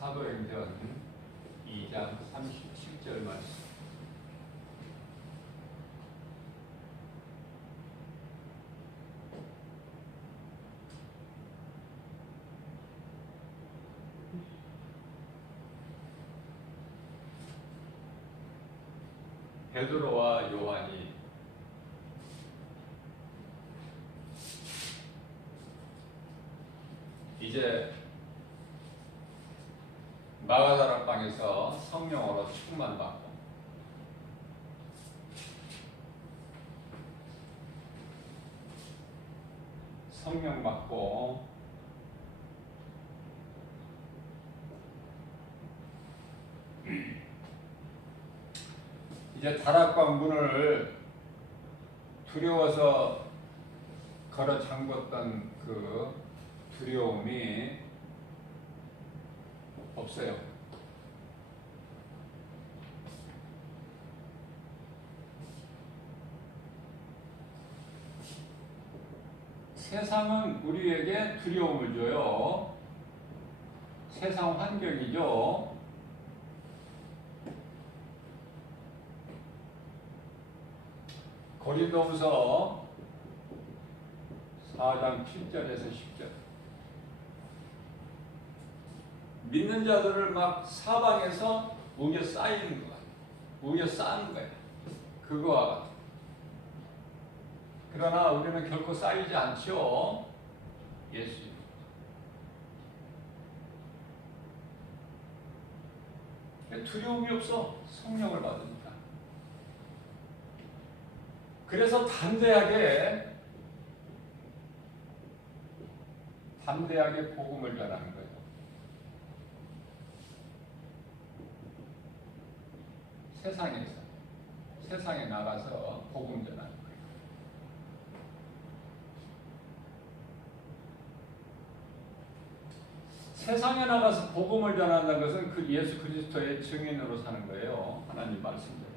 사도행전 2장 37절 말씀. 베드로와 요한이 이제 마가다라 방에서 성령으로 충만받고 성령 받고 이제 다락방 문을 두려워서 걸어 잠궜던 그 두려움이 없어요. 세상은 우리에게 두려움을 줘요. 세상 환경이죠. 고린도후서 4장 7절에서 10절. 믿는 자들을 막 사방에서 우겨 쌓이는 거야. 우겨 쌓는 거야. 그거와 같아. 그러나 우리는 결코 쌓이지 않죠. 예수. 두려움이 없어. 성령을 받으니까. 그래서 담대하게 복음을 전하는 거예요. 세상에 나가서 복음 전하는 거예요. 세상에 나가서 복음을 전한다는 것은 그 예수 그리스도의 증인으로 사는 거예요. 하나님 말씀대로.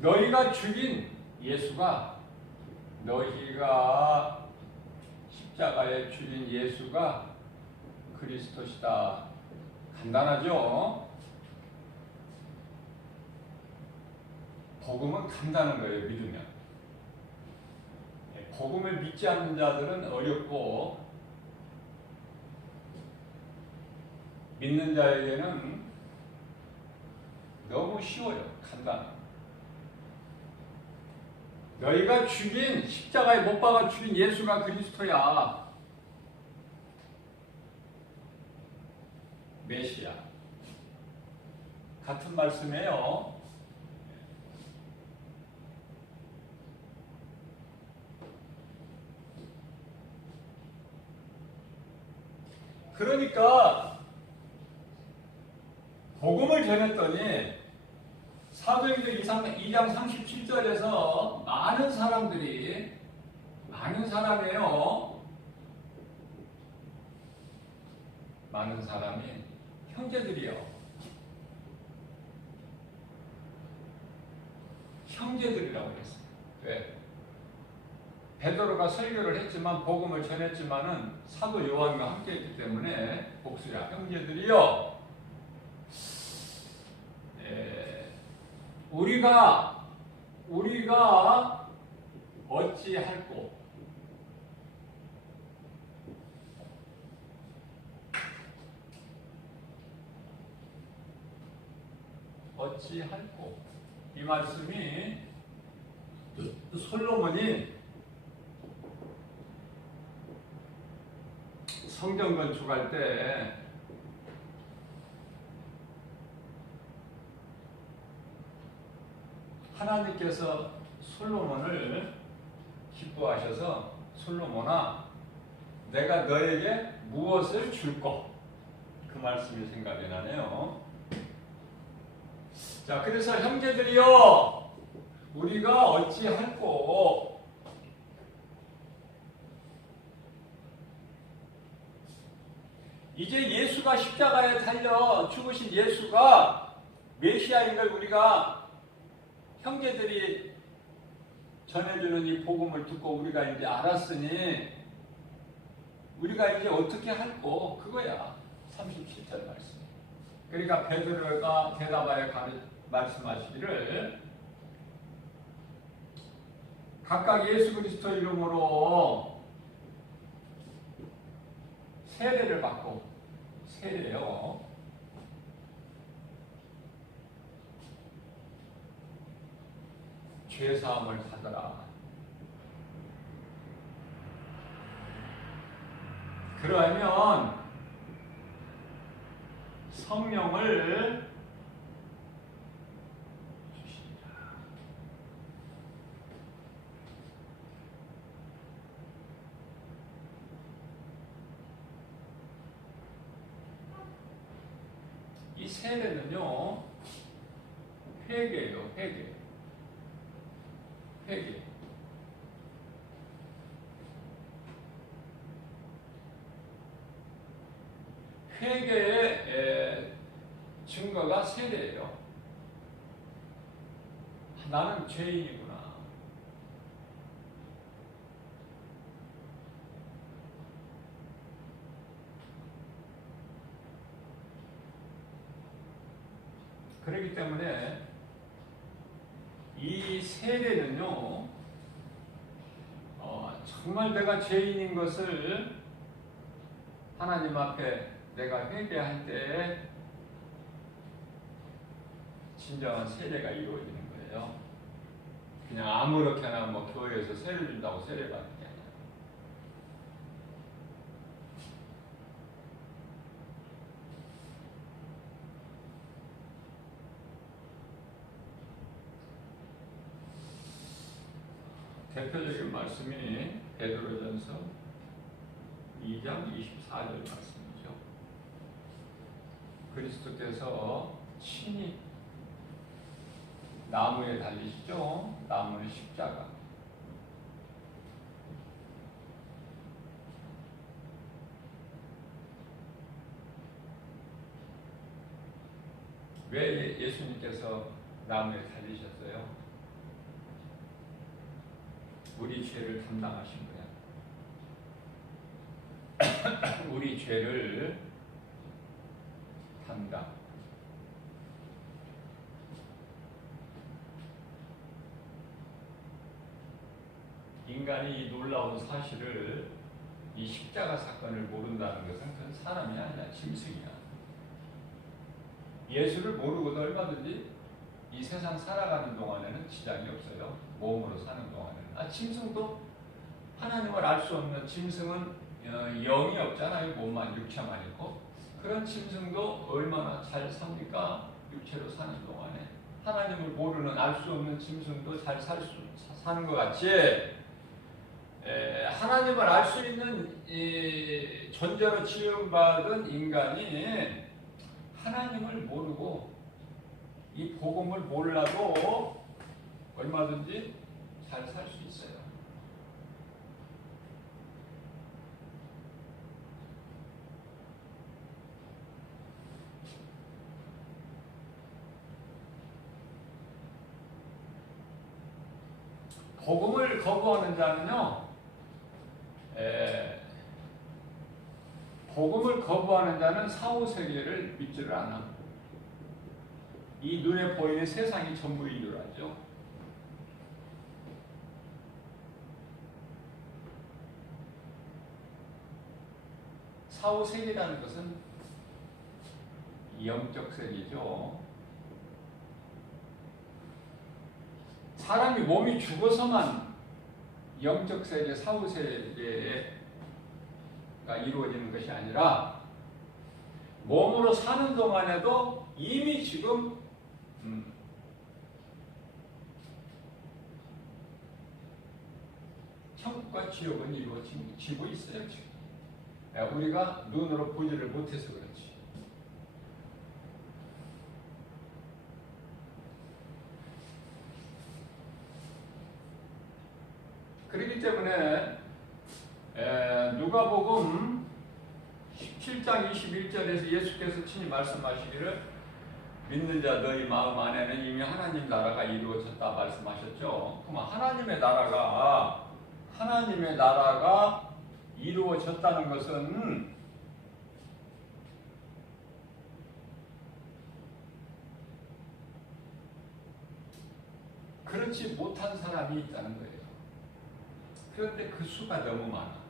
너희가 죽인 예수가, 너희가 십자가에 죽인 예수가 그리스도시다. 간단하죠? 복음은 간단한 거예요. 믿으면. 복음을 믿지 않는 자들은 어렵고 믿는 자에게는 너무 쉬워요. 간단해요. 너희가 죽인, 십자가에 못 박아 죽인 예수가 그리스도야. 메시아. 같은 말씀이에요. 그러니까 복음을 전했더니 사도행전 2장 37절에서 많은 사람이에요. 많은 사람이 형제들이요. 형제들이라고 했어요. 왜? 베드로가 설교를 했지만 복음을 전했지만은 사도 요한과 함께 했기 때문에 복수야. 형제들이요. 우리가 어찌할꼬 이 말씀이 솔로몬이 성전 건축할 때 하나님께서 솔로몬을 기뻐하셔서 솔로몬아 내가 너에게 무엇을 줄꼬 그 말씀이 생각이 나네요. 자, 그래서 형제들이여 우리가 어찌할꼬 이제 예수가 십자가에 달려 죽으신 예수가 메시아인 걸 우리가 형제들이 전해주는 이 복음을 듣고 우리가 이제 알았으니 우리가 이제 어떻게 할꼬 그거야. 37절 말씀. 그러니까 베드로가 대답하여 말씀하시기를 각각 예수 그리스도 이름으로 세례를 받고 세례요. 죄사함을 받으라. 그러면 성령을 주시리라. 이 세례는요, 회개예요, 회개. 회개. 회개의 증거가 세례예요. 나는 죄인이구나. 그렇기 때문에 이 세례는요, 정말 내가 죄인인 것을 하나님 앞에 내가 회개할 때 진정한 세례가 이루어지는 거예요. 그냥 아무렇게나 뭐 교회에서 세례 준다고 세례 받는 게 아니라. 대표적인 말씀이 베드로전서 2장 24절 말씀이죠. 그리스도께서 친히 나무에 달리시죠. 나무는 십자가. 왜 예수님께서 나무에 달리셨어요? 우리 죄를 담당하신 거야. 우리 죄를 담당. 인간이 이 놀라운 사실을, 이 십자가 사건을 모른다는 것은 그건 사람이 아니야, 짐승이야. 예수를 모르고도 얼마든지 이 세상 살아가는 동안에는 지장이 없어요. 몸으로 사는 동안에는. 짐승도 하나님을 알 수 없는 짐승은 영이 없잖아요. 몸만 육체만 있고. 그런 짐승도 얼마나 잘 삽니까? 육체로 사는 동안에. 하나님을 모르는 알 수 없는 짐승도 잘 사는 것 같이 하나님을 알 수 있는 존재로 지음받은 인간이 하나님을 모르고 이 복음을 몰라도 얼마든지 잘 살 수 있어요. 복음을 거부하는 자는요, 복음을 거부하는 자는 사후세계를 믿지를 않아. 이 눈에 보이는 세상이 전부인 줄 알죠. 사후세계라는 것은 영적 세계죠. 사람이 몸이 죽어서만 영적 세계, 사후세계가 이루어지는 것이 아니라 몸으로 사는 동안에도 이미 지금 천국과 지옥은 이루어지고 있어요. 지금. 우리가 눈으로 보지를 못해서 그렇지. 그렇기 때문에 누가복음 17장 21절에서 예수께서 친히 말씀하시기를 믿는 자 너희 마음 안에는 이미 하나님 나라가 이루어졌다 말씀하셨죠. 그럼 하나님의 나라가 이루어졌다는 것은 그렇지 못한 사람이 있다는 거예요. 그런데 그 수가 너무 많아.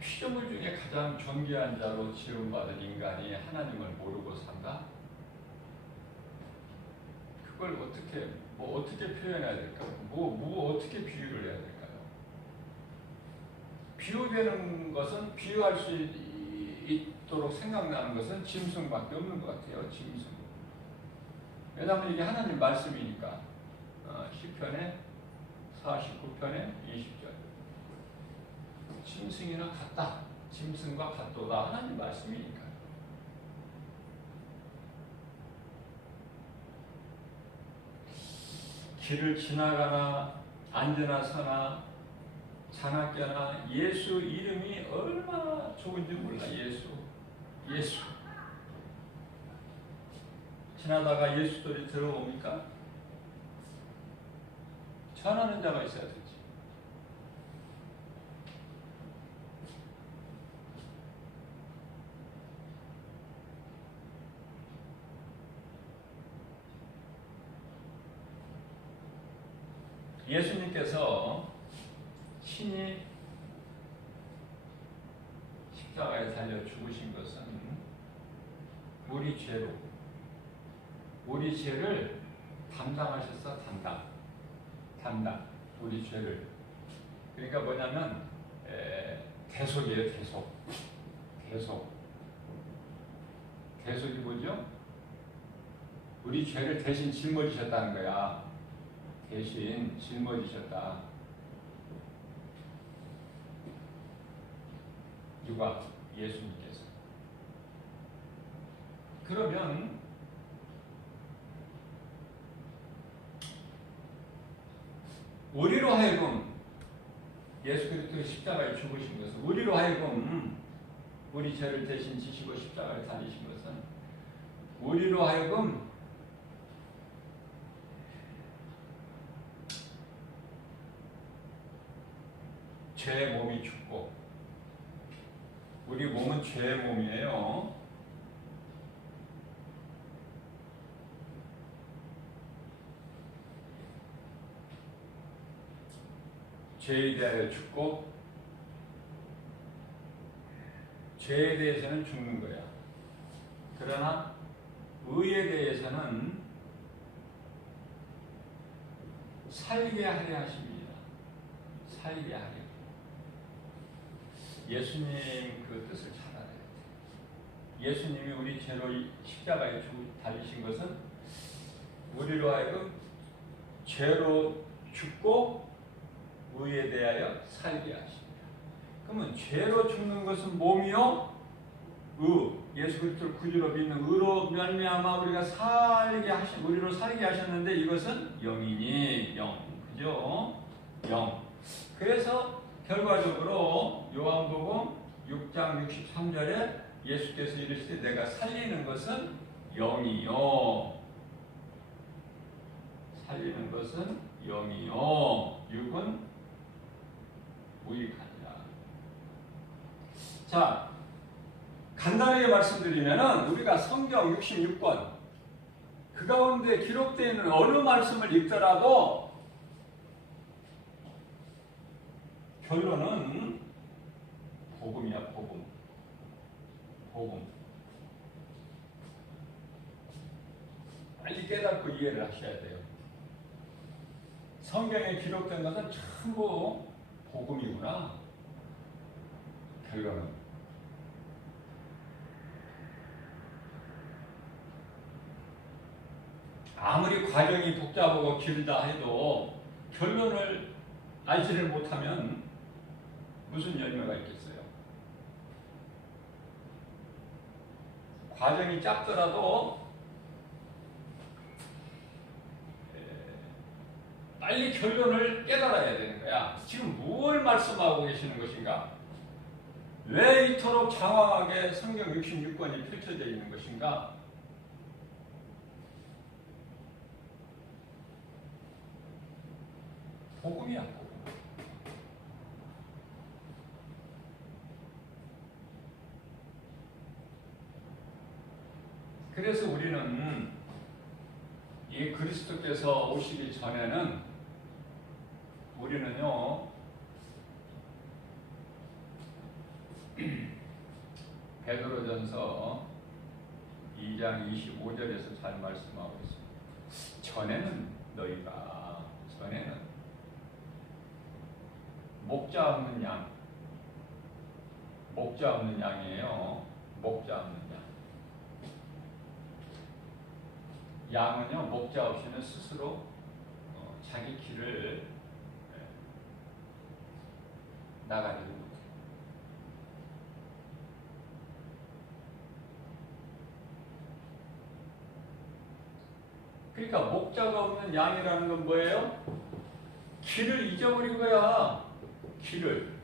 피조물 중에 가장 존귀한 자로 지음받은 인간이 하나님을 모르고 산다? 그걸 어떻게 표현해야 될까요? 어떻게 비유를 해야 될까요? 비유되는 것은, 비유할 수 있도록 생각나는 것은 짐승밖에 없는 것 같아요. 짐승. 왜냐하면 이게 하나님 말씀이니까. 시편의 49편의 20절. 짐승이나 같다. 짐승과 같도다. 하나님 말씀이니까. 길을 지나가나 앉으나 서나 자나깨나 예수 이름이 얼마나 좋은지 몰라. 예수. 지나다가 예수들이 들어옵니까? 전하는 자가 있어야 되지. 예수님께서 친히 십자가에 달려 죽으신 것은 우리 죄를 담당하셨어. 담당. 우리 죄를. 그러니까 뭐냐면 대속이에요. 대속이 뭐죠? 우리 죄를 대신 짊어지셨다는 거야. 대신 짊어지셨다. 누가? 예수님께서. 그러면 우리로 하여금 예수 그리스도의 십자가에 죽으신 것은, 우리로 하여금 우리 죄를 대신 지시고 십자가에 달리신 것은 우리로 하여금 죄의 몸이 죽고, 우리 몸은 죄의 몸이에요. 죄에 대하여 죽고, 죄에 대해서는 죽는 거야. 그러나 의에 대해서는 살게 하려 하십니다. 살게 하려. 예수님 그 뜻을 잘 알아야 돼요. 예수님이 우리 죄로 십자가에 달리신 것은 우리로 하여금 죄로 죽고 의에 대하여 살게 하십니다. 그러면 죄로 죽는 것은 몸이요, 예수 그리스도를 구주로 믿는 의로 말미암아 우리로 살게 하셨는데, 이것은 영이니 그죠? 영. 그래서 결과적으로 요한복음 6장 63절에 예수께서 이르시되 내가 살리는 것은 영이요. 살리는 것은 영이요. 육은 무익하니라. 자, 간단하게 말씀드리면은 우리가 성경 66권 그 가운데 기록되어 있는 어느 말씀을 읽더라도 결론은 복음이야. 복음. 빨리 깨닫고 이해를 하셔야 돼요. 성경에 기록된 것은 전부 복음이구나. 결론은. 아무리 과정이 복잡하고 길다 해도 결론을 알지를 못하면 무슨 열매가 있겠어요? 과정이 짧더라도 빨리 결론을 깨달아야 되는 거야. 지금 무엇을 말씀하고 계시는 것인가? 왜 이토록 장황하게 성경 66권이 펼쳐져 있는 것인가? 복음이야, 복음. 그래서 우리는 이 그리스도께서 오시기 전에는 우리는요, 베드로전서 2장 25절에서 잘 말씀하고 있습니다. 전에는 목자 없는 양이에요. 목자 없는 양. 양은요, 목자 없이는 스스로 자기 길을 나가지 못해요. 그러니까 목자가 없는 양이라는 건 뭐예요? 길을 잊어버린 거야. 길을.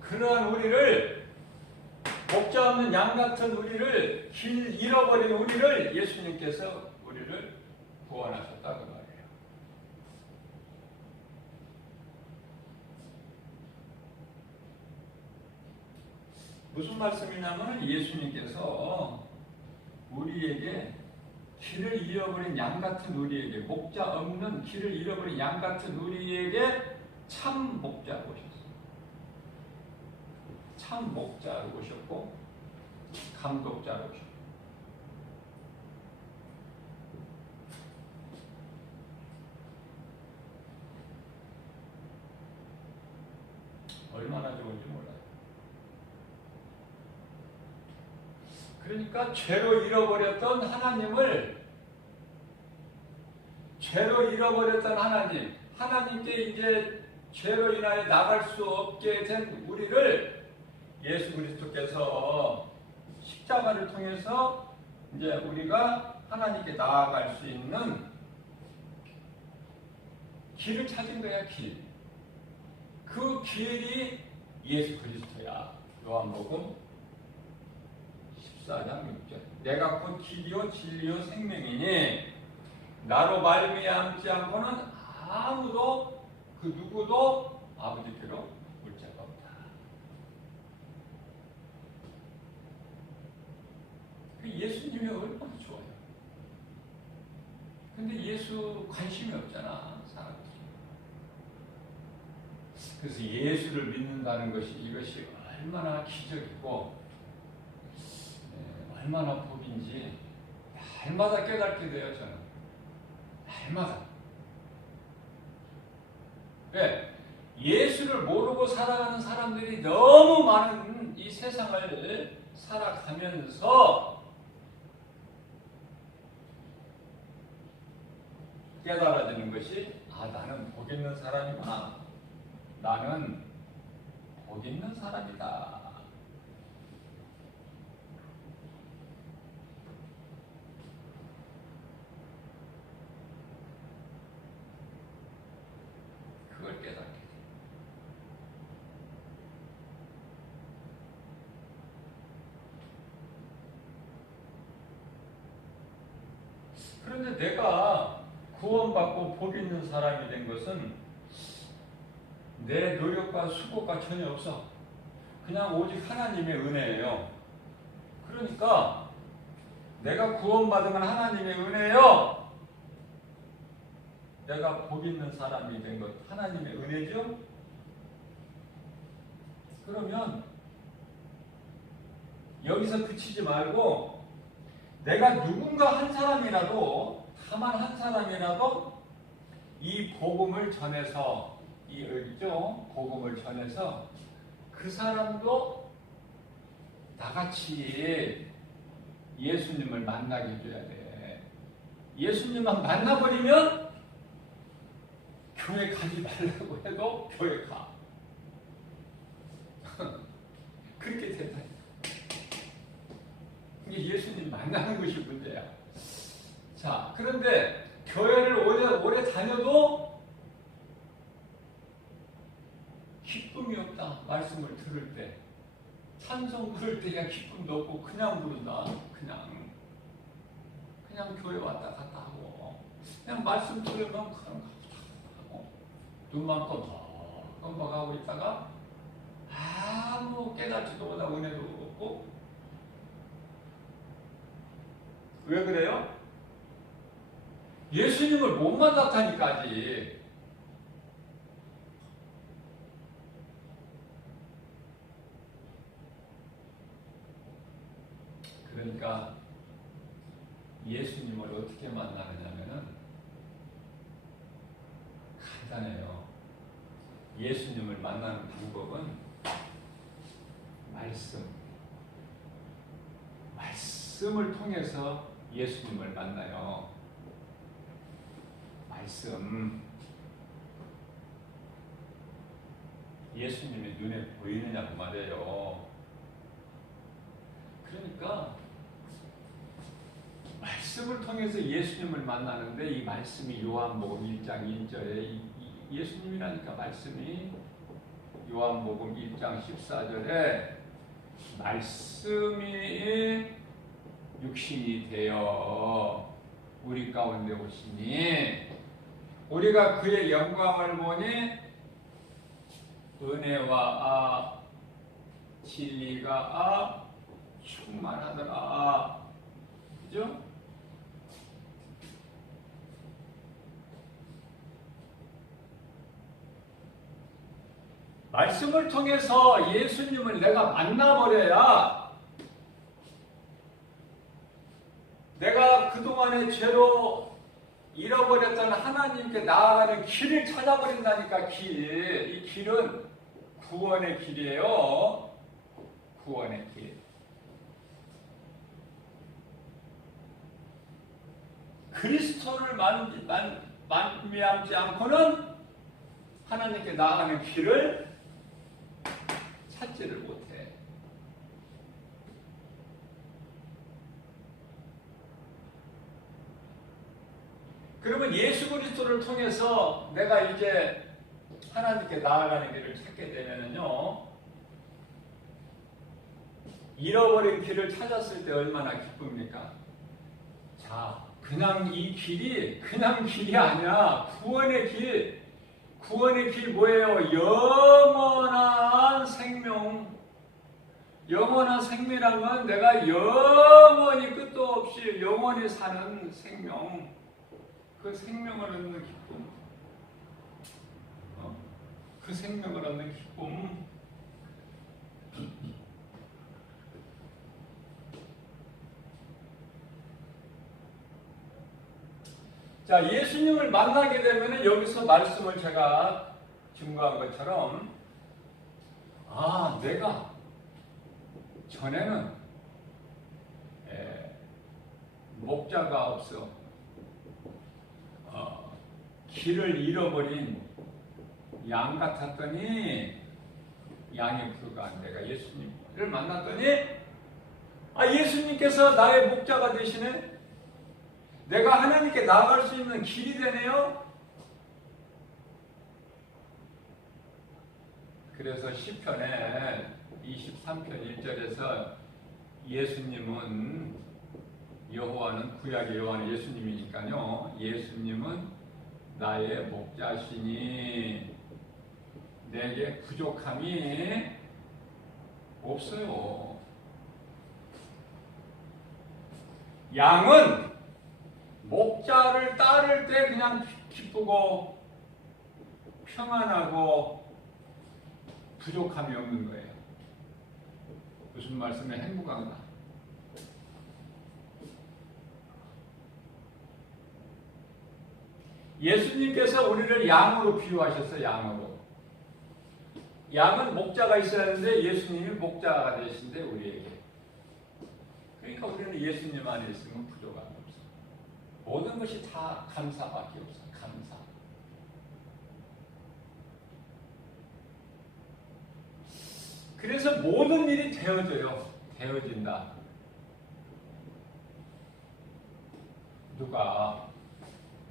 그러한 우리를, 목자 없는 양 같은 우리를, 길 잃어버린 우리를 예수님께서 우리를 구원하셨다고 말해요. 무슨 말씀이냐면 예수님께서 우리에게 길을 잃어버린 양 같은 우리에게, 목자 없는 길을 잃어버린 양 같은 우리에게 참 목자로 오셨어요. 참 목자로 오셨고 감독자로 오셨고. 얼마나 좋은지 몰라요. 그러니까 죄로 잃어버렸던 하나님께 이제 죄로 인하여 나갈 수 없게 된 우리를 예수 그리스도께서 십자가를 통해서 이제 우리가 하나님께 나아갈 수 있는 길을 찾은 거야, 길. 그 길이 예수 그리스도야. 요한복음 14장 6절. 내가 곧 길이요 진리요 생명이니 나로 말미암지 않고는 아무도 그 누구도 아버지께로 올 자가 없다. 그 예수님이 얼마나 좋아요. 근데 예수 관심이 없잖아, 사람들이. 그래서 예수를 믿는다는 것이, 이것이 얼마나 기적이고 얼마나 복인지 날마다 깨닫게 돼요, 저는. 날마다. 왜? 예수를 모르고 살아가는 사람들이 너무 많은 이 세상을 살아가면서 깨달아지는 것이, 나는 복 있는 사람이구나. 나는 복 있는 사람이다. 그걸 깨닫게 돼. 그런데 내가 구원받고 복 있는 사람이 된 것은 내 노력과 수고가 전혀 없어. 그냥 오직 하나님의 은혜예요. 그러니까 내가 구원받으면 하나님의 은혜요. 내가 복 있는 사람이 된 것 하나님의 은혜죠. 그러면 여기서 그치지 말고 내가 누군가 한 사람이라도, 다만 한 사람이라도 이 복음을 전해서, 이 의죠, 복음을 전해서 그 사람도 나같이 예수님을 만나게 해줘야 돼. 예수님만 만나버리면 교회 가지 말라고 해도 교회 가. 그렇게 된다. 만나는 것이 문제야. 자, 그런데 교회를 오래 다녀도 기쁨이 없다. 말씀을 들을 때. 찬송 부를 때 그냥 기쁨도 없고 그냥 부른다. 그냥 교회 왔다 갔다 하고 그냥 말씀 들으면 그냥 하고 눈만 껌뻑하고 있다가 아무 깨닫지도 못하고 은혜도 없고. 왜 그래요? 예수님을 못 만났다니까 아직. 그러니까 예수님을 어떻게 만나느냐면은 간단해요. 예수님을 만나는 방법은 말씀을 통해서 예수님을 만나요. 말씀. 예수님의 눈에 보이느냐고 말이에요. 그러니까 말씀을 통해서 예수님을 만나는데 이 말씀이 요한복음 1장 1절에 예수님이라니까 말씀이 요한복음 1장 14절에 말씀이 육신이 되어 우리 가운데 오시니 우리가 그의 영광을 보니 은혜와 진리가 충만하더라. 그죠? 말씀을 통해서 예수님을 내가 만나버려야 내가 그동안의 죄로 잃어버렸던 하나님께 나아가는 길을 찾아버린다니까. 이 길은 구원의 길이에요. 구원의 길. 그리스도를 만미하지 않고는 하나님께 나아가는 길을 찾지를 못해. 그러면 예수 그리스도를 통해서 내가 이제 하나님께 나아가는 길을 찾게 되면은요, 잃어버린 길을 찾았을 때 얼마나 기쁩니까? 자, 그냥 이 길이 그냥 길이 아니야. 구원의 길. 구원의 길 뭐예요? 영원한 생명. 영원한 생명이란 건 내가 영원히 끝도 없이 영원히 사는 생명. 그 생명을 얻는 기쁨. 그 생명을 얻는 기쁨. 자, 예수님을 만나게 되면 여기서 말씀을 제가 증거한 것처럼, 내가 전에는 목자가 없어 길을 잃어버린 양 같았더니 양의 부가 내가 예수님을 만났더니 예수님께서 나의 목자가 되시네. 내가 하나님께 나아갈 수 있는 길이 되네요. 그래서 시편에 23편 1절에서 예수님은 여호와는 구약의 여호와는 예수님이니까요. 예수님은 나의 목자시니 내게 부족함이 없어요. 양은 목자를 따를 때 그냥 기쁘고 평안하고 부족함이 없는 거예요. 무슨 말씀에 행복한가? 예수님께서 우리를 양으로 비유하셨어요. 양으로. 양은 목자가 있어야 하는데 예수님이 목자가 되신데 우리에게. 그러니까 우리는 예수님 안에 있으면 부족함이 없어. 모든 것이 다 감사밖에 없어. 감사. 그래서 모든 일이 되어져요. 되어진다. 누가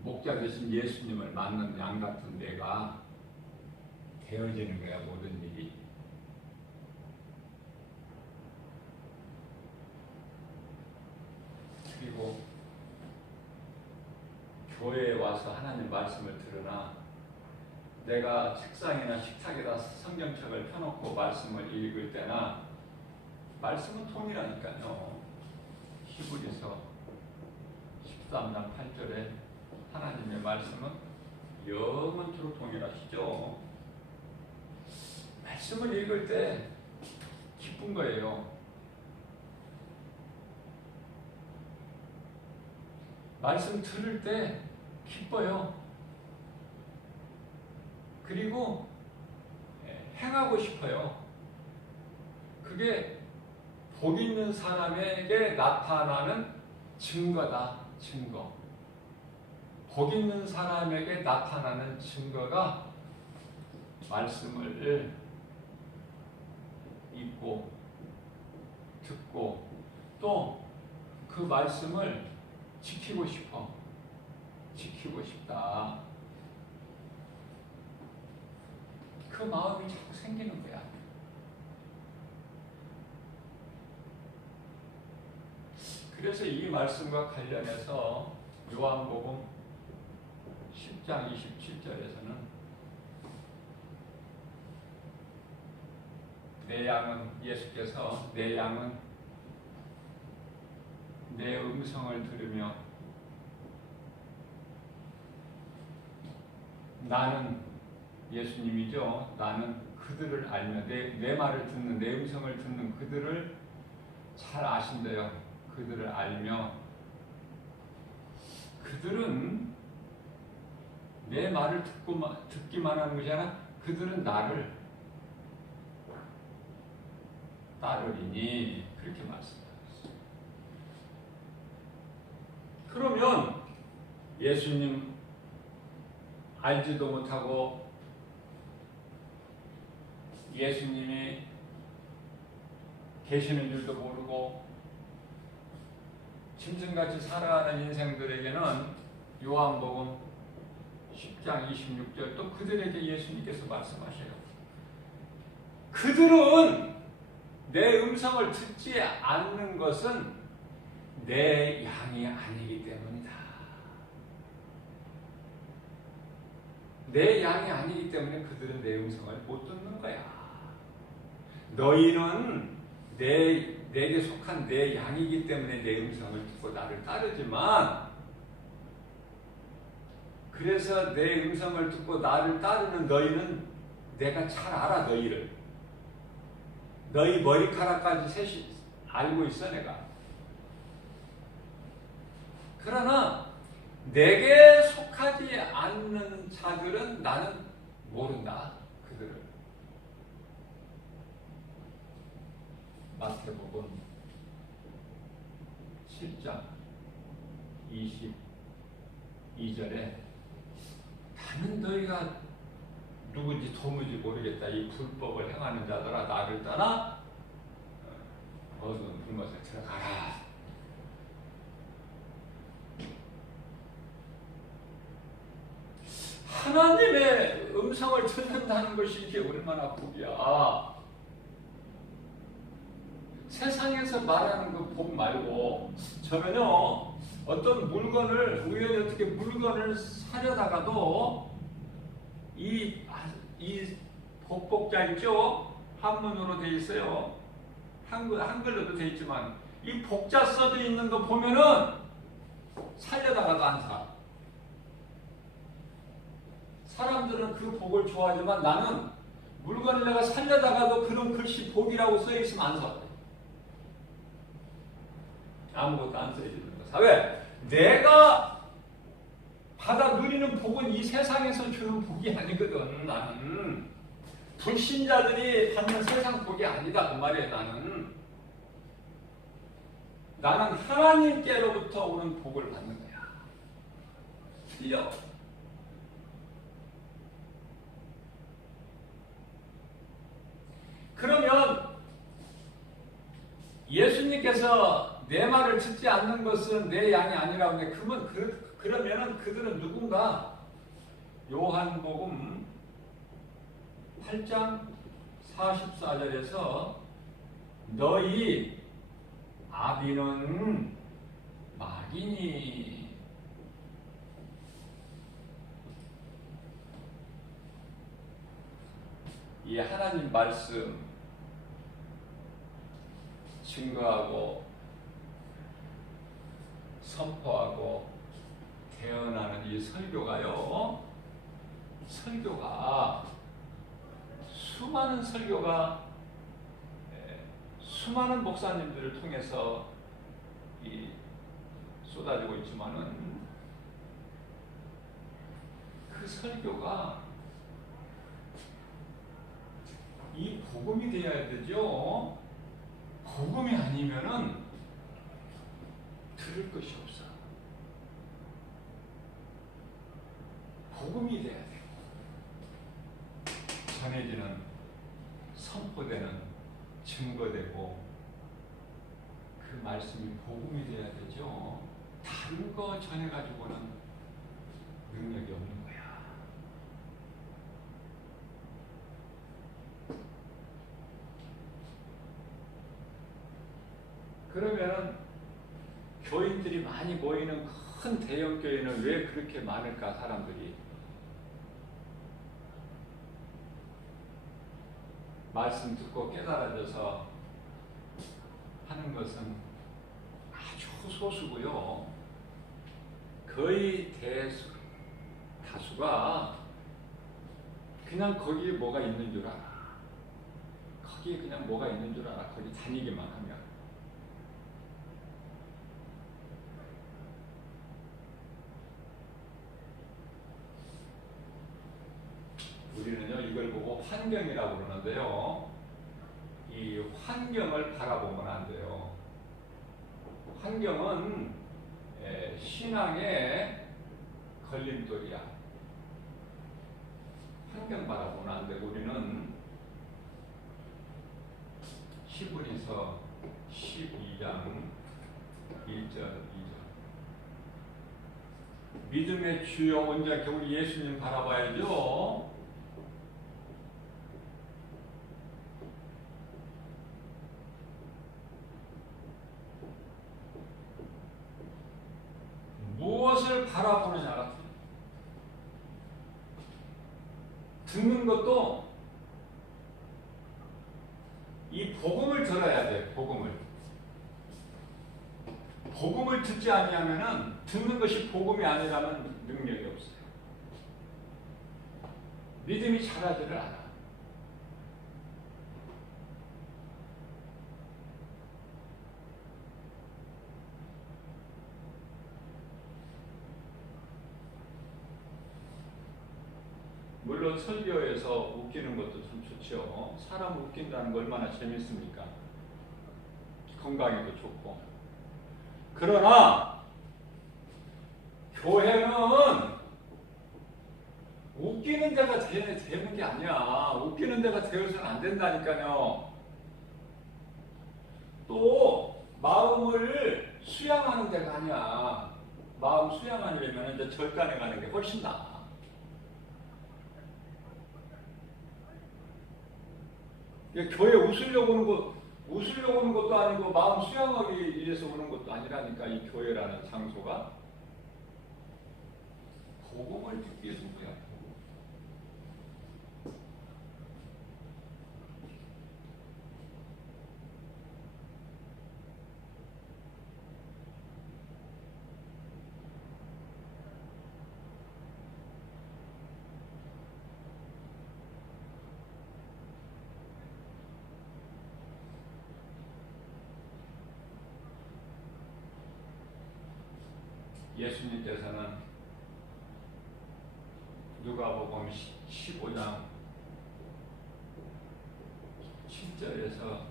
목자 되신 예수님을 맞는 양 같은 내가 되어지는 거야, 모든 일이. 그리고 교회에 와서 하나님 말씀을 들으나 내가 책상이나 식탁에다 성경책을 펴놓고 말씀을 읽을 때나 말씀은 통일하니까요. 히브리서 13장 8절에 하나님의 말씀은 영원토록 통일하시죠. 말씀을 읽을 때 기쁜 거예요. 말씀 들을 때 기뻐요. 그리고 행하고 싶어요. 그게 복 있는 사람에게 나타나는 증거다. 증거. 복 있는 사람에게 나타나는 증거가 말씀을 읽고 듣고 또 그 말씀을 지키고 싶어. 지키고 싶다. 그 마음이 자꾸 생기는 거야. 그래서 이 말씀과 관련해서 요한복음 10장 27절에서는 내 양은, 예수께서 내 양은 내 음성을 들으며 나는, 예수님이죠. 나는 그들을 알며 내 말을 듣는, 내 음성을 듣는 그들을 잘 아신대요. 그들을 알며 그들은 내 말을 듣기만 하는 것이 아니라 그들은 나를 따르리니 그렇게 말씀하셨어요. 그러면 예수님 알지도 못하고 예수님이 계시는 줄도 모르고 짐승같이 살아가는 인생들에게는 요한복음 10장 26절 또 그들에게 예수님께서 말씀하셔요. 그들은 내 음성을 듣지 않는 것은 내 양이 아니기 때문이다. 내 양이 아니기 때문에 그들은 내 음성을 못 듣는 거야. 너희는 내게 속한 내 양이기 때문에 내 음성을 듣고 나를 따르지만 그래서 내 음성을 듣고 나를 따르는 너희는 내가 잘 알아. 너희를. 너희 머리카락까지 셋이 알고 있어 내가. 그러나 내게 속하지 않는 자들은 나는 모른다. 그들을. 마태복음 7장 22절에 나는 너희가 누군지 도무지 모르겠다. 이 불법을 행하는 자들아 나를 떠나 어두운 불못에 들어가라. 하나님의 음성을 듣는다는 것이 이게 얼마나 복이야. 세상에서 말하는 그 복 말고 저는요 어떤 물건을 우연히 어떻게 물건을 사려다가도 이 복복자 있죠? 한문으로 돼 있어요. 한글로도 돼 있지만 이 복자 써져 있는 거 보면은 살려다가도 안 사. 사람들은 그 복을 좋아하지만 나는 물건을 내가 살려다가도 그런 글씨 복이라고 써 있으면 안 사. 아무것도 안 써있는 거. 왜? 내가 받아 누리는 복은 이 세상에서 주는 복이 아니거든. 나는 불신자들이 받는 세상 복이 아니다. 그 말이에요. 나는 하나님께로부터 오는 복을 받는 거야. 틀려. 그러면 예수님께서 내 말을 듣지 않는 것은 내 양이 아니라고 하는데 그러면은 그들은 누군가? 요한복음 8장 44절에서 너희 아비는 마귀니 이 하나님 말씀 증거하고 선포하고 대언하는 이 설교가 수많은 설교가 수많은 목사님들을 통해서 쏟아지고 있지만은 그 설교가 이 복음이 되어야 되죠. 복음이 아니면은 들을 것이 없어. 복음이 돼야 돼요. 전해지는, 선포되는, 증거되고 그 말씀이 복음이 돼야 되죠. 다른 거 전해가지고는 능력이 없는 거야. 그러면 교인들이 많이 모이는 큰 대형 교회는 왜 그렇게 많을까? 사람들이 말씀 듣고 깨달아져서 하는 것은 아주 소수고요. 거의 다수가 그냥 거기에 뭐가 있는 줄 알아. 거기에 그냥 뭐가 있는 줄 알아. 거기 다니기만 하면. 우리는요, 이걸 보고 환경이라고 그러는데요. 이 환경을 바라보면 안 돼요. 환경은 신앙의 걸림돌이야. 환경 바라보면 안 되고 우리는 히브리서 12장 1절 2절 믿음의 주요 원자께 우리 예수님 바라봐야죠. 무엇을 바라보느냐. 듣는 것도 이 복음을 들어야 돼. 복음을 듣지 아니하면은 듣는 것이 복음이 아니라면 능력이 없어요. 믿음이 자라지를 않아. 물론 설교에서 웃기는 것도 참 좋죠. 사람 웃긴다는 거 얼마나 재밌습니까? 건강에도 좋고. 그러나 교회는 웃기는 데가 되는 게 아니야. 웃기는 데가 되어서는 안 된다니까요. 또 마음을 수양하는 데가 아니야. 마음 수양하려면 이제 절간에 가는 게 훨씬 나아. 교회 웃으려고 오는 것도 아니고 마음 수양하기 위해서 오는 것도 아니라니까. 이 교회라는 장소가 복음을 듣기 위해서 온 거야. 예수님께서는 누가복음 15장 7절에서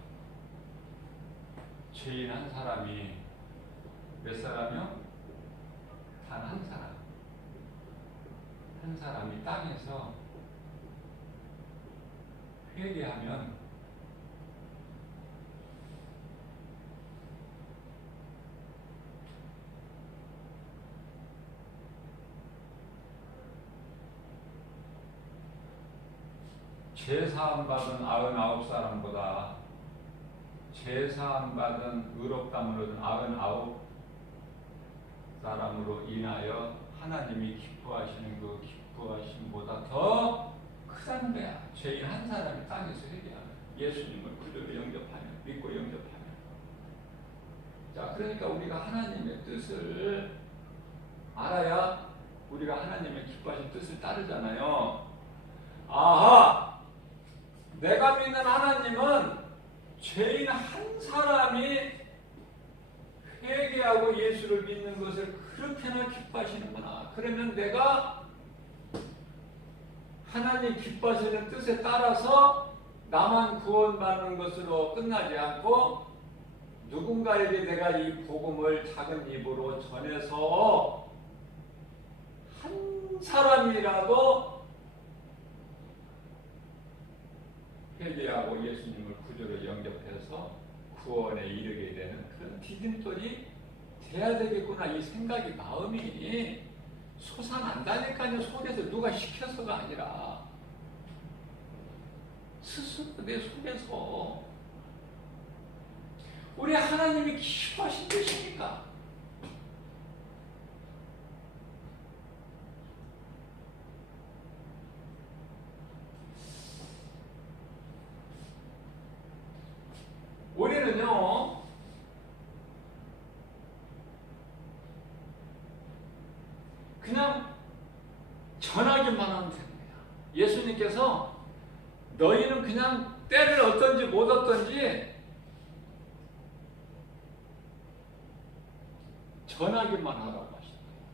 죄인 한 사람이 몇 사람이요? 단 한 사람. 한 사람이 땅에서 회개하면 제사함 받은 99사람보다 제사함 받은 의롭다함을 얻은 99사람으로 인하여 하나님이 기뻐하시는 그 기뻐하심보다 더 크다는 거야. 죄인 한 사람이 땅에서 회개하면, 예수님을 구주로 영접하면, 믿고 영접하면. 자, 그러니까 우리가 하나님의 뜻을 알아야 우리가 하나님의 기뻐하신 뜻을 따르잖아요. 아하! 내가 믿는 하나님은 죄인 한 사람이 회개하고 예수를 믿는 것을 그렇게나 기뻐하시는구나. 그러면 내가 하나님 기뻐하시는 뜻에 따라서 나만 구원받는 것으로 끝나지 않고 누군가에게 내가 이 복음을 작은 입으로 전해서 한 사람이라도 회개하고 예수님을 구주로 영접해서 구원에 이르게 되는 그런 디딤돌이 돼야 되겠구나. 이 생각이, 마음이 솟아난다니까요. 속에서 누가 시켜서가 아니라 스스로 내 속에서. 우리 하나님이 기뻐하신 뜻이니까. 우리는요, 그냥 전하기만 하면 되는 거야. 예수님께서 너희는 그냥 때를 어떤지 못 어떤지 전하기만 하라고 하시는 거예요.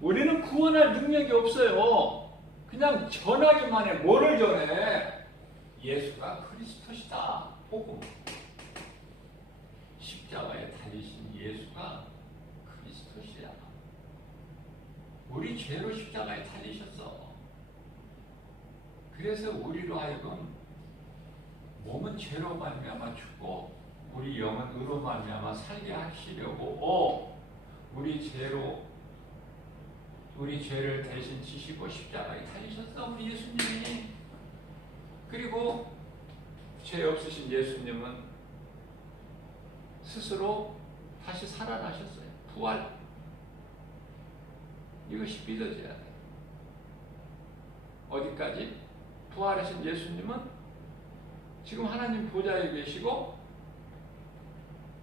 우리는 구원할 능력이 없어요. 그냥 전하기만 해. 뭐를 전해? 예수가 그리스도시다. 복음. 십자가에 달리신 예수가 그리스도시야. 우리 죄로 십자가에 달리셨어. 그래서 우리로 하여금 몸은 죄로 말미암아 죽고 우리 영은 의로 말미암아 살게 하시려고 우리 죄를 대신 지시고 십자가에 달리셨어. 우리 예수님이. 그리고 죄 없으신 예수님은 스스로 다시 살아나셨어요. 부활. 이것이 믿어져야 돼. 어디까지? 부활하신 예수님은 지금 하나님 보좌에 계시고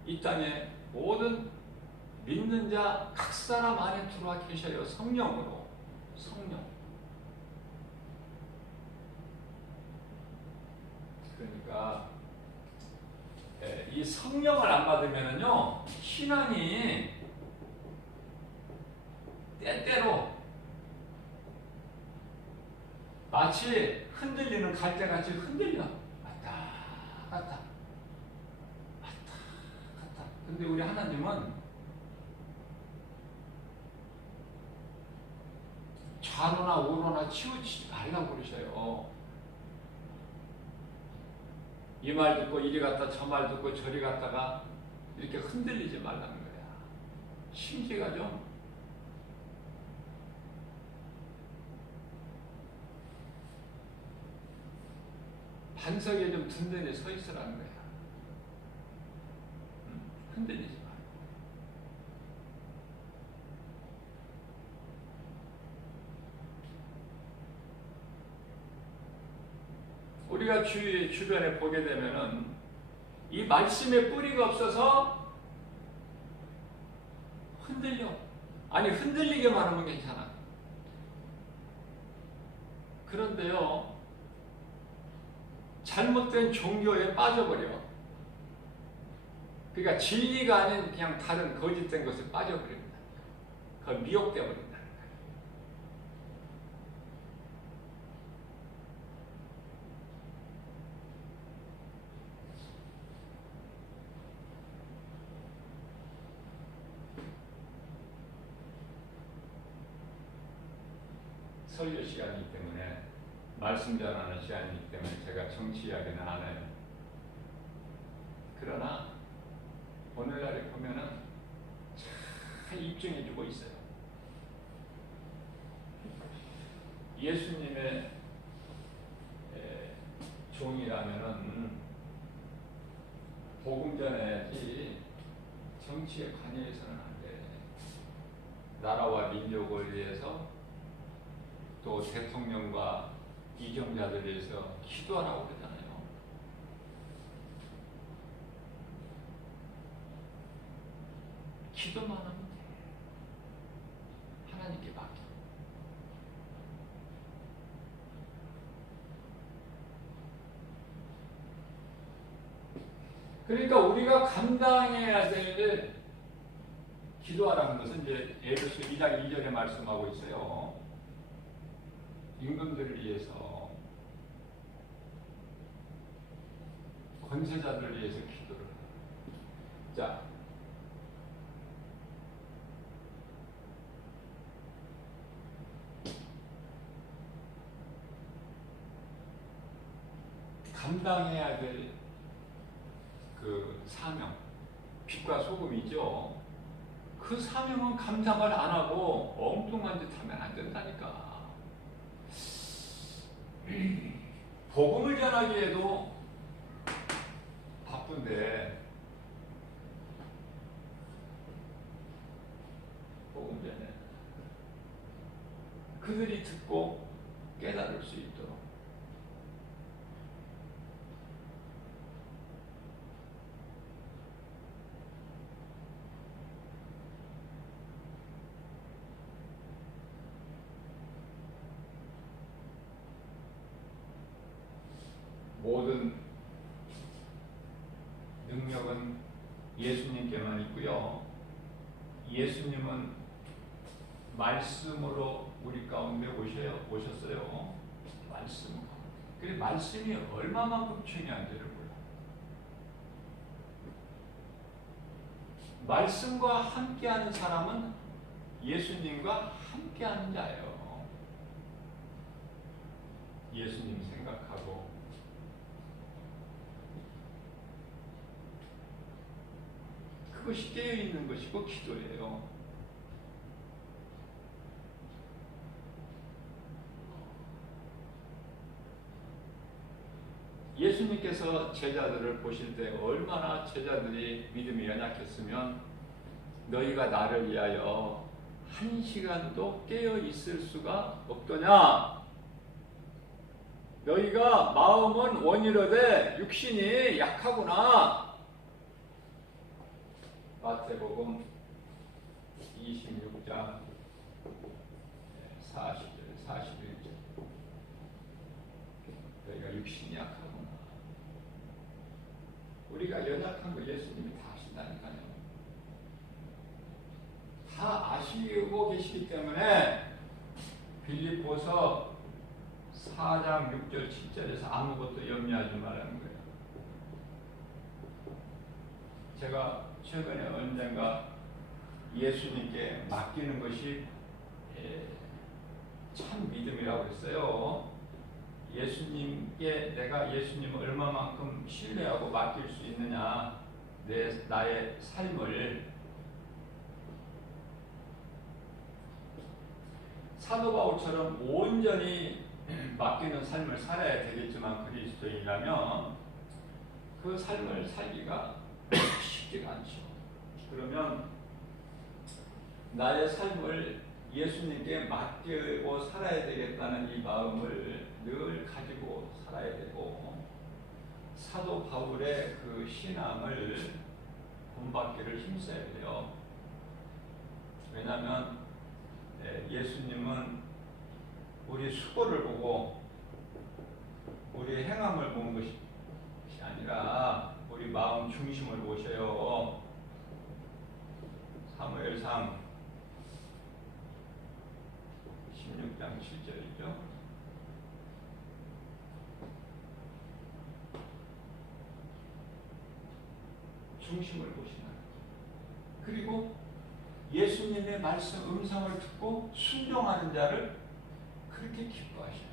이 땅에 모든 믿는 자 각 사람 안에 들어와 계셔요. 성령으로. 성령. 그러니까 이 성령을 안 받으면은요, 신앙이 때때로 마치 흔들리는 갈대같이 흔들려. 왔다 갔다 왔다 갔다. 근데 우리 하나님은 좌로나 우로나 치우치지 말라고 그러셔요. 이 말 듣고 이리 갔다 저 말 듣고 저리 갔다가 이렇게 흔들리지 말라는 거야. 심지가 좀 반석에 좀 든든히 서 있으라는 거야. 흔들리지 마. 우리가 주변에 보게 되면은 이 말씀에 뿌리가 없어서 흔들려. 아니, 흔들리게만 하면 괜찮아. 그런데요, 잘못된 종교에 빠져버려. 그러니까 진리가 아닌 그냥 다른 거짓된 것에 빠져버립니다. 그걸 미혹되어 버린다. 설교 시간이기 때문에, 말씀 전하는 시간이기 때문에 제가 정치 이야기는 안 해요. 그러나 오늘날에 보면은 잘 입증해주고 있어요. 예수님의 종이라면은 복음 전해야지 정치에 관여해서는 안 돼. 나라와 민족을 위해서 또 대통령과 이정자들을 위해서 기도하라고 그러잖아요. 기도만 하면 돼. 하나님께 맡겨. 그러니까 우리가 감당해야 될 기도하라는 것은 이제 에베소 2장 2절에 말씀하고 있어요. 임금들을 위해서, 권세자들을 위해서 기도를. 자, 감당해야 될 그 사명, 빛과 소금이죠. 그 사명은 감당을 안 하고 엉뚱한 짓 하면 안 된다니까. 복음을 전하기에도 바쁜데, 복음 전에 그들이 듣고 깨달을 수 있도록 모든 능력은 예수님께만 있고요. 예수님은 말씀으로 우리 가운데 오셨어요. 말씀. 그리고 말씀이 얼마만큼 중요한지를 몰라. 말씀과 함께하는 사람은 예수님과 함께하는 자예요. 예수님 생각하고 그것이 깨어있는 것이고 기도예요. 예수님께서 제자들을 보실 때 얼마나 제자들이 믿음이 연약했으면 너희가 나를 위하여 한 시간도 깨어 있을 수가 없더냐. 너희가 마음은 원이로되 육신이 약하구나. 마태복음 26장 40절 41절. 너희가 육신이 약하구나. 우리가 연약한 거 예수님이 다 아신다니까요. 다 아시고 계시기 때문에 빌립보서 4장 6절 7절에서 아무것도 염려하지 말라는 거예요. 제가 최근에 언젠가 예수님께 맡기는 것이 참 믿음이라고 했어요. 예수님께 내가 예수님을 얼마만큼 신뢰하고 맡길 수 있느냐, 나의 삶을. 사도 바울처럼 온전히 맡기는 삶을 살아야 되겠지만 그리스도인이라면 그 삶을 살기가 쉽지가 않죠. 그러면 나의 삶을 예수님께 맡기고 살아야 되겠다는 이 마음을 늘 가지고 살아야 되고, 사도 바울의 그 신앙을 본받기를 힘써야 돼요. 왜냐하면 예수님은 우리 수고를 보고 우리 행함을 보는 것이 아니라 우리 마음 중심을 보셔요. 사무엘상 16장 7절이죠. 중심을 보시나. 그리고 예수님의 말씀 음성을 듣고 순종하는 자를 그렇게 기뻐하셔요.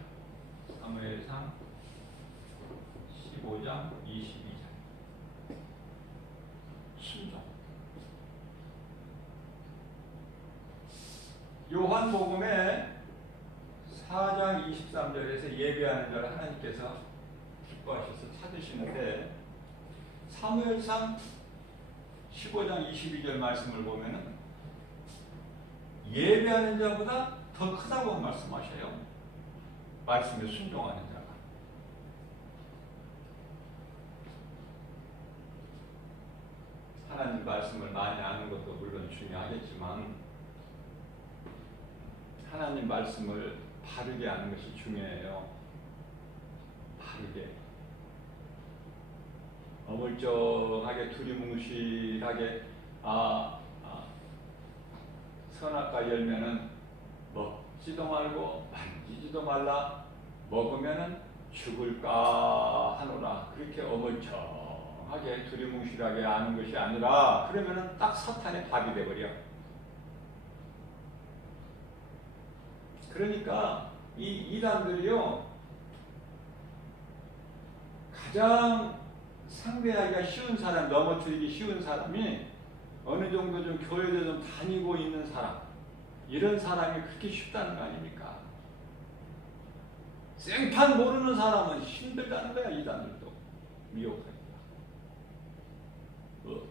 사무엘상 15장 22절. 순종. 요한복음에 4장 23절에서 예배하는 자를 하나님께서 기뻐하셔서 찾으시는데 사무엘상 15장 22절 말씀을 보면은 예배하는 자보다 더 크다고 말씀하셔요. 말씀에 순종하는 자가. 하나님 말씀을 많이 아는 것도 물론 중요하겠지만 하나님 말씀을 바르게 아는 것이 중요해요. 바르게. 어물쩡하게 두리뭉실하게 선악과 열매는 먹지도 말고 만지지도 말라 먹으면은 죽을까 하노라. 그렇게 어물쩡하게 두리뭉실하게 아는 것이 아니라 그러면은 딱 사탄의 밥이 돼버려. 그러니까 이 이단들이요 가장 상대하기가 쉬운 사람, 넘어뜨리기 쉬운 사람이 어느 정도 좀 교회도 좀 다니고 있는 사람, 이런 사람이 그렇게 쉽다는 거 아닙니까? 생판 모르는 사람은 힘들다는 거야. 이단들도 미혹하니까.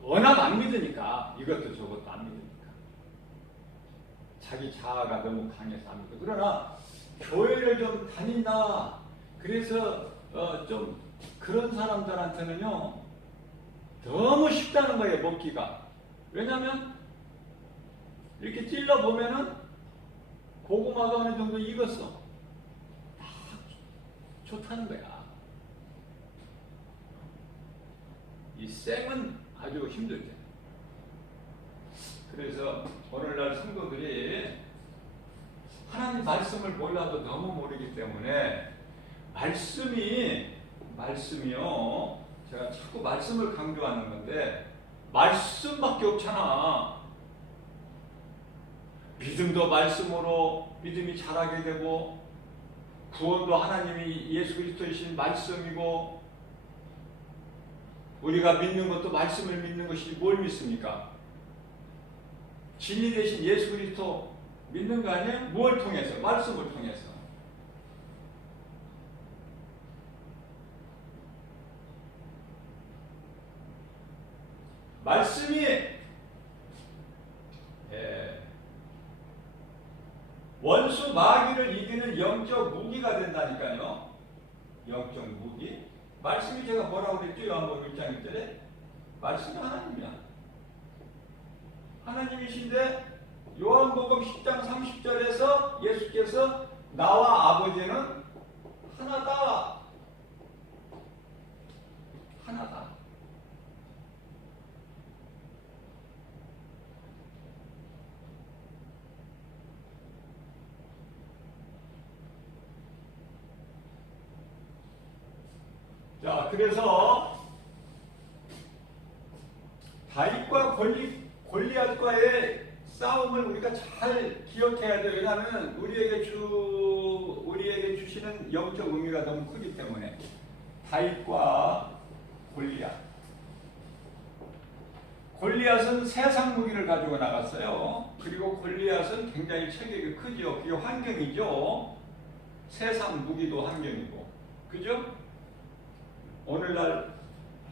워낙 안 믿으니까, 이것도 저것도 안 믿으니까. 자기 자아가 너무 강해서 안 믿어. 그러나 교회를 좀 다닌다, 그래서 좀 그런 사람들한테는요 너무 쉽다는 거예요. 먹기가. 왜냐하면 이렇게 찔러보면은 고구마가 어느 정도 익었어. 다 좋다는 거야. 이 생은 아주 힘들죠. 그래서 오늘날 성도들이 하나님 말씀을 몰라도 너무 모르기 때문에 말씀이요 제가 자꾸 말씀을 강조하는 건데 말씀밖에 없잖아. 믿음도 말씀으로 믿음이 자라게 되고 구원도 하나님이 예수 그리스도이신 말씀이고 우리가 믿는 것도 말씀을 믿는 것이 뭘 믿습니까? 진리 대신 예수 그리스도 믿는 거 아니에요? 무엇을 통해서? 말씀을 통해서. 말씀이 원수 마귀를 이기는 영적 무기가 된다니까요. 영적 무기. 말씀이 제가 뭐라고 그랬죠? 요한복음 1장 1절에 말씀이 하나님이야. 하나님이신데 요한복음 10장 30절에서 예수께서 나와 아버지는 하나다. 하나다. 자, 그래서 다윗과 골리앗과의 싸움을 우리가 잘 기억해야 돼요. 왜냐하면 우리에게 주시는 영적 의미가 너무 크기 때문에. 다윗과 골리앗은 세상 무기를 가지고 나갔어요. 그리고 골리앗은 굉장히 체격이 크죠. 그게 환경이죠. 세상 무기도 환경이고, 그죠? 오늘날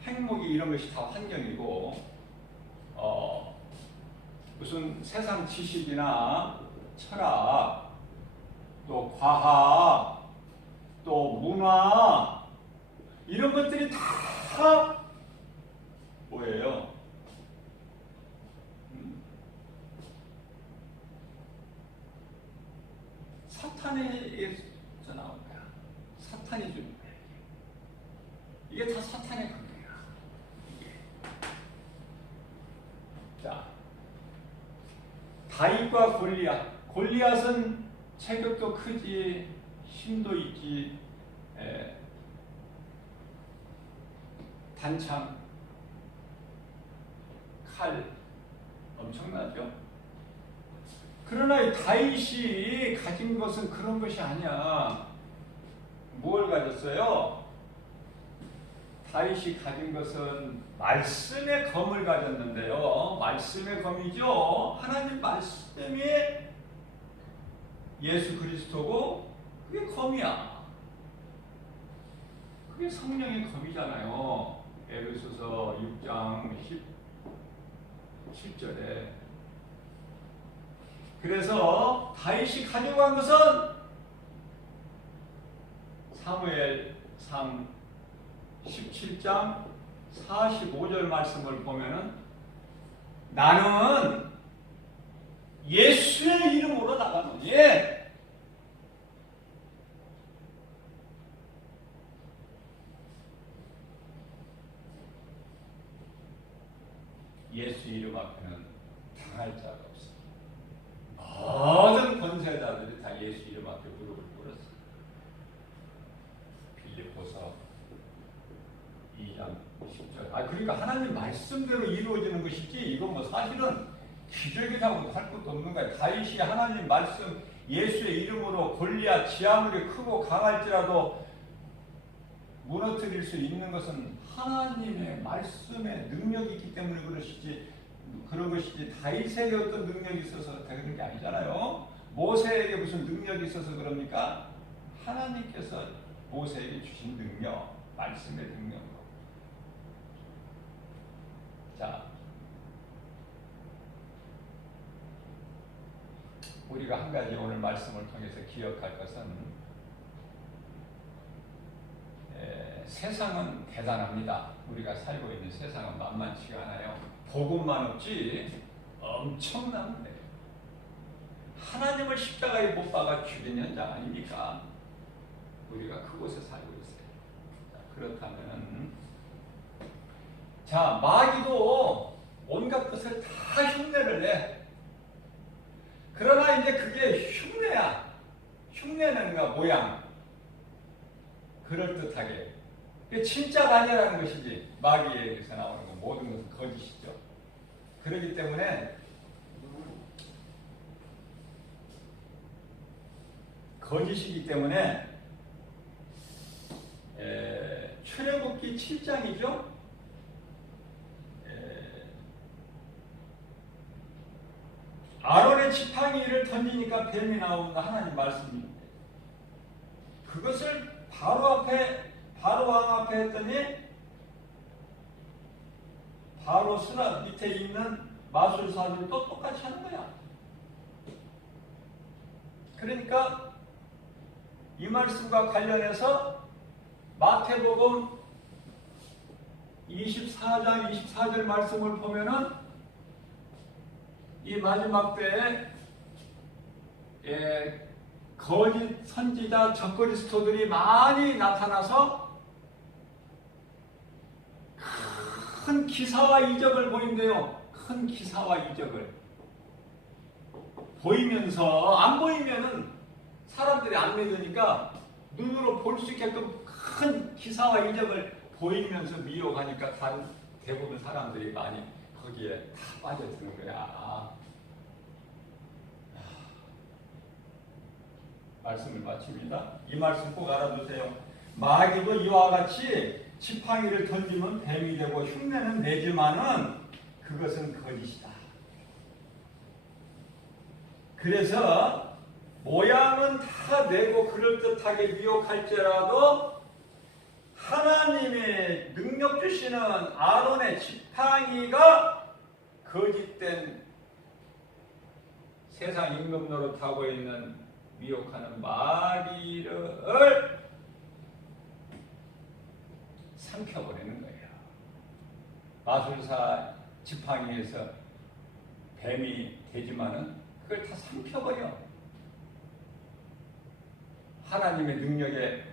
핵무기 이런 것이 다 환경이고, 무슨 세상 지식이나 철학, 또 과학, 또 문화, 이런 것들이 다 뭐예요? 사탄에서 나온 거야. 사탄이 주는 거야. 이게 다 사탄의 관계야. 자, 다윗과 골리앗은 체격도 크지, 힘도 있지, 단창, 칼 엄청나죠. 그러나 이 다윗이 가진 것은 그런 것이 아니야. 뭘 가졌어요? 다윗이 가진 것은 말씀의 검을 가졌는데요. 말씀의 검이죠. 하나님 말씀이 예수 그리스도고 그게 검이야. 그게 성령의 검이잖아요. 에베소서 6장 17절에. 그래서 다윗이 가져간 것은 사무엘 3 17장 45절 말씀을 보면은 나는 예수의 이름으로 나가노니 예수 이름 앞에는 당할 자가 없어. 모든 권세자들이 다 예수 이름 앞에 무릎을 꿇었어. 빌립보서 2장 10절. 그러니까 하나님 말씀대로 이루어지는 것이지 이건 뭐 사실은 기적이라고 할 것도 없는 거야. 다윗이 하나님 말씀 예수의 이름으로 골리앗 지아무리 크고 강할지라도 무너뜨릴 수 있는 것은 하나님의 말씀의 능력이 있기 때문에 그런 것이지 다윗에게 어떤 능력이 있어서 그런 게 아니잖아요. 모세에게 무슨 능력이 있어서 그럽니까? 하나님께서 모세에게 주신 능력, 말씀의 능력으로. 자, 우리가 한 가지 오늘 말씀을 통해서 기억할 것은 세상은 대단합니다. 우리가 살고 있는 세상은 만만치가 않아요. 복음만 없지 엄청난데 하나님을 십자가에 못 박아 죽인 현장 아닙니까? 우리가 그곳에 살고 있어요. 자, 그렇다면 자, 마귀도 온갖 것을 다 흉내를 내. 그러나 이제 그게 흉내야. 흉내는 모양. 그럴듯하게. 그게 진짜가 아니라는 것이지. 마귀에서 나오는 건 모든 것은 거짓이죠. 그렇기 때문에 거짓이기 때문에 출애굽기 7장이죠. 아론의 지팡이를 던지니까 뱀이 나온다. 하나님 말씀입니다. 그것을 바로 왕 앞에 했더니 바로 수납 밑에 있는 마술사들도 똑같이 하는 거야. 그러니까 이 말씀과 관련해서 마태복음 24장 24절 말씀을 보면은 이 마지막 때에 거짓 선지자 적그리스도들이 많이 나타나서 큰 기사와 이적을 보인대요. 큰 기사와 이적을 보이면서 안 보이면은 사람들이 안 믿으니까 눈으로 볼 수 있게끔 큰 기사와 이적을 보이면서 미혹하니까 대부분 사람들이 많이 거기에 다 빠져드는 거야. 말씀을 마칩니다. 이 말씀 꼭 알아두세요. 마귀도 이와 같이 지팡이를 던지면 뱀이 되고 흉내는 내지만은 그것은 거짓이다. 그래서 모양은 다 내고 그럴듯하게 미혹할지라도 하나님의 능력 주시는 아론의 지팡이가 거짓된 세상 임금 노릇하고 있는 미혹하는 마귀를 삼켜버리는 거예요. 마술사 지팡이에서 뱀이 되지만은 그걸 다 삼켜버려. 하나님의 능력에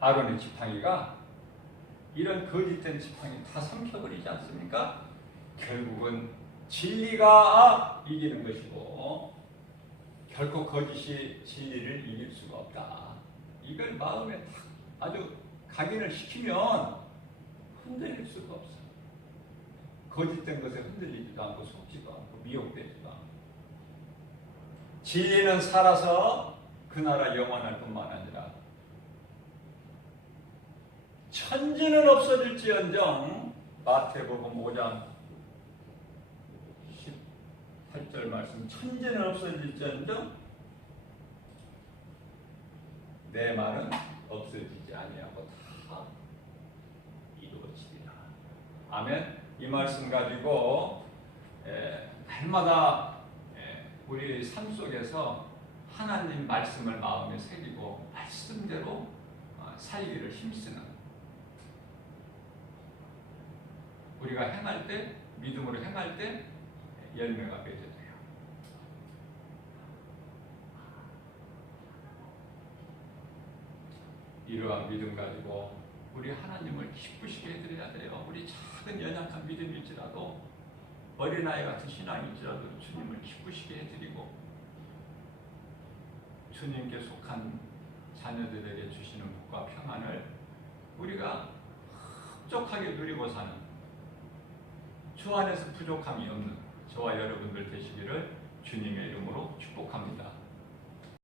아론의 지팡이가 이런 거짓된 지팡이 다 삼켜버리지 않습니까? 결국은 진리가 이기는 것이고 결코 거짓이 진리를 이길 수가 없다. 이걸 마음에 딱 아주 각인을 시키면 흔들릴 수가 없어. 거짓된 것에 흔들리지도 않고 속지도 않고 미혹되지도 않고 진리는 살아서 그 나라 영원할 뿐만 아니라 천지는 없어질지언정 마태복음 5장 18절 말씀 천지는 없어질지언정 내 말은 없어지지 아니하고 다 이루어지리라. 아멘. 이 말씀 가지고 날마다 우리 삶 속에서 하나님 말씀을 마음에 새기고 말씀대로 살기를 힘쓰는 우리가 행할 때 믿음으로 행할 때 열매가 맺어져요. 이러한 믿음 가지고 우리 하나님을 기쁘시게 해드려야 돼요. 우리 작은 연약한 믿음일지라도 어린아이 같은 신앙일지라도 주님을 기쁘시게 해드리고 주님께 속한 자녀들에게 주시는 복과 평안을 우리가 흡족하게 누리고 사는 주 안에서 부족함이 없는 저와 여러분들 되시기를 주님의 이름으로 축복합니다.